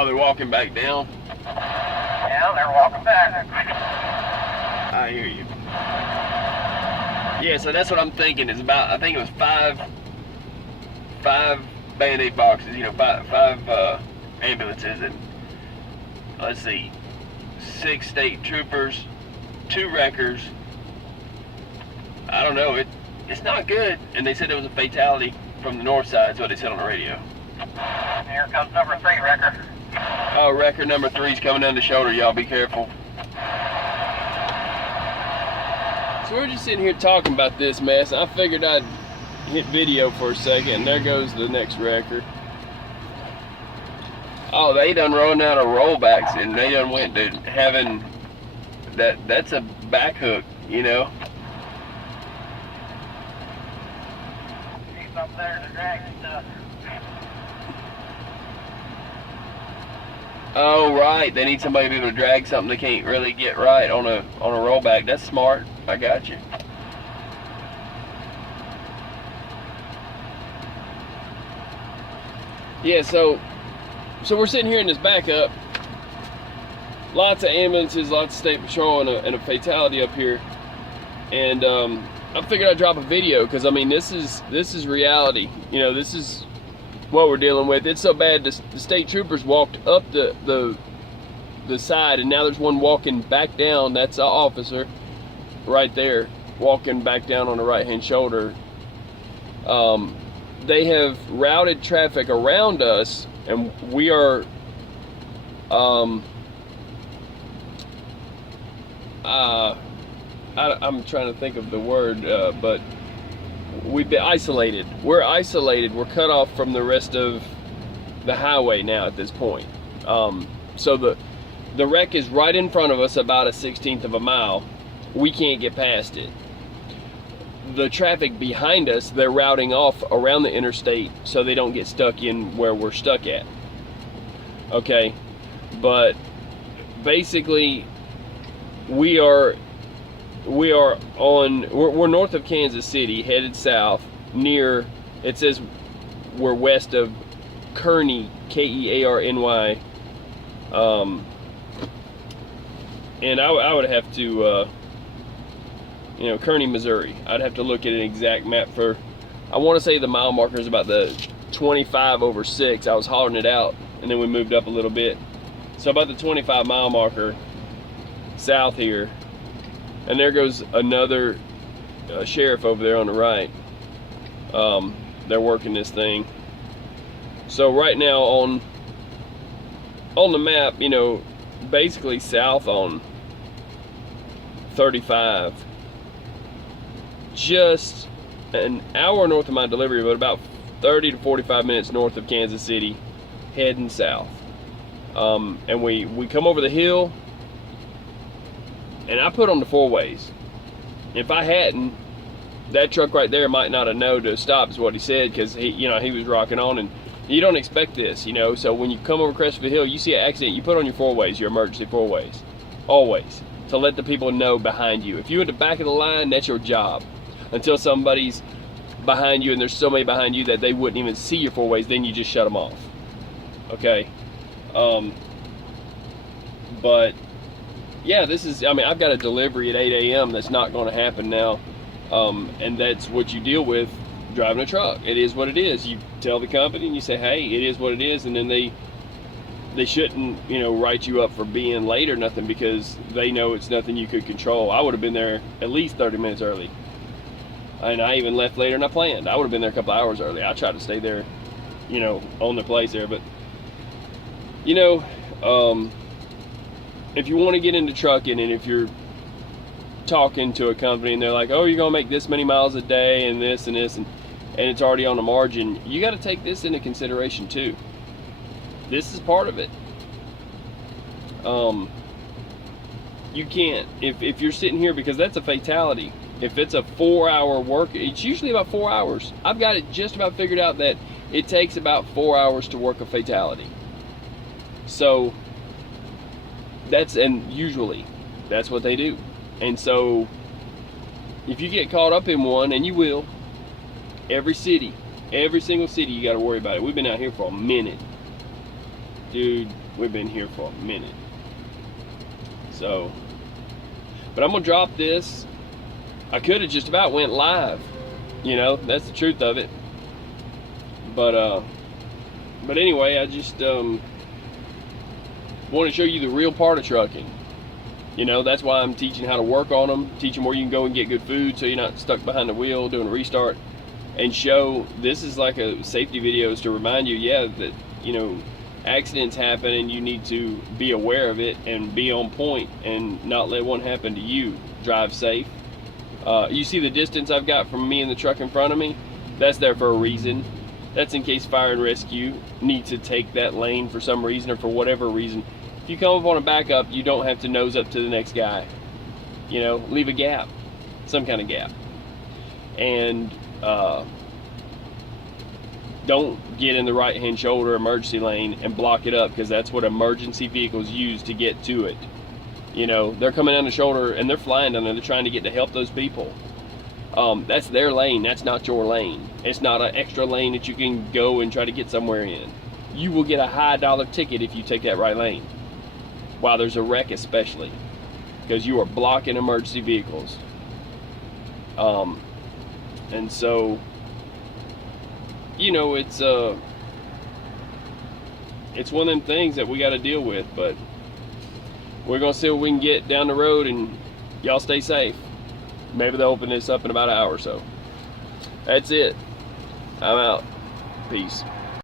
Oh, they're walking back down? Yeah, they're walking back. I hear you. Yeah, so that's what I'm thinking is about. I think it was five Band-Aid boxes, you know, five ambulances, and let's see, 6 state troopers, 2 wreckers. I don't know, it's not good. And they said there was a fatality from the north side, is what they said on the radio. Here comes number 3 wrecker. Oh, wrecker number 3's coming down the shoulder, y'all be careful. So we're just sitting here talking about this mess. I figured I'd hit video for a second, and there goes the next wrecker. Oh, they done run out of rollbacks, and they done went to having that's a back hook, you know. He's up there to drag stuff. Oh, right. They need somebody to be able to drag something they can't really get right on a rollback. That's smart. I got you. Yeah, so we're sitting here in this backup. Lots of ambulances, lots of state patrol, and a fatality up here. And I figured I'd drop a video because I mean this is reality. You know, this is what we're dealing with. It's so bad the state troopers walked up the side, and now there's one walking back down. That's an officer right there walking back down on the right hand shoulder. They have routed traffic around us, and we are I'm trying to think of the word, but we've been isolated. We're isolated. We're cut off from the rest of the highway now at this point. So the wreck is right in front of us, about a 1/16 of a mile. We can't get past it. The traffic behind us, they're routing off around the interstate so they don't get stuck in where we're stuck at. Okay, but basically we're north of Kansas City, headed south near, it says we're west of Kearney, Kearny. And I would have to, you know, Kearney, Missouri. I'd have to look at an exact map for, I want to say the mile marker is about the 25/6. I was hollering it out, and then we moved up a little bit. So about the 25 mile marker south here. And there goes another sheriff over there on the right. They're working this thing. So right now on the map, you know, basically south on 35, just an hour north of my delivery, but about 30 to 45 minutes north of Kansas City, heading south. And we come over the hill, and I put on the 4-ways. If I hadn't, that truck right there might not have known to stop, is what he said, because he was rocking on, and you don't expect this, you know. So when you come over crest of the hill, you see an accident, you put on your 4-ways, your emergency 4-ways, always, to let the people know behind you. If you're at the back of the line, that's your job. Until somebody's behind you, and there's so many behind you that they wouldn't even see your 4-ways, then you just shut them off. Okay. But yeah, this is, I mean, I've got a delivery at 8 a.m. that's not going to happen now. And that's what you deal with driving a truck. It is what it is. You tell the company and you say, hey, it is what it is, and then they shouldn't, you know, write you up for being late or nothing, because they know it's nothing you could control. I would have been there at least 30 minutes early. And I even left later than I planned. I would have been there a couple hours early. I tried to stay there, you know, on the place there. But, you know, if you want to get into trucking, and if you're talking to a company and they're like, oh, you're going to make this many miles a day and this and this, and it's already on the margin, you got to take this into consideration too. This is part of it. You can't, if you're sitting here, because that's a fatality. If it's a 4-hour work, it's usually about 4 hours. I've got it just about figured out that it takes about 4 hours to work a fatality. So usually that's what they do. And so if you get caught up in one, and you will, every single city, you got to worry about it. We've been out here for a minute, dude. We've been here for a minute. So, but I'm gonna drop this. I could have just about went live, you know, that's the truth of it. But anyway, I just want to show you the real part of trucking. You know, that's why I'm teaching how to work on them, teaching where you can go and get good food so you're not stuck behind the wheel doing a restart, and show this is like a safety videos to remind you, yeah, that, you know, accidents happen and you need to be aware of it and be on point and not let one happen to you. Drive safe. You see the distance I've got from me and the truck in front of me? That's there for a reason. That's in case fire and rescue need to take that lane for some reason or for whatever reason. If you come up on a backup, you don't have to nose up to the next guy. You know, leave a gap, some kind of gap. And don't get in the right-hand shoulder emergency lane and block it up, because that's what emergency vehicles use to get to it. You know, they're coming down the shoulder and they're flying down there. They're trying to get to help those people. That's their lane. That's not your lane. It's not an extra lane that you can go and try to get somewhere in. You will get a high dollar ticket if you take that right lane, while there's a wreck especially, because you are blocking emergency vehicles. And so, you know, it's one of them things that we got to deal with, but we're gonna see what we can get down the road, and y'all stay safe. Maybe they'll open this up in about an hour or so. That's it. I'm out. Peace.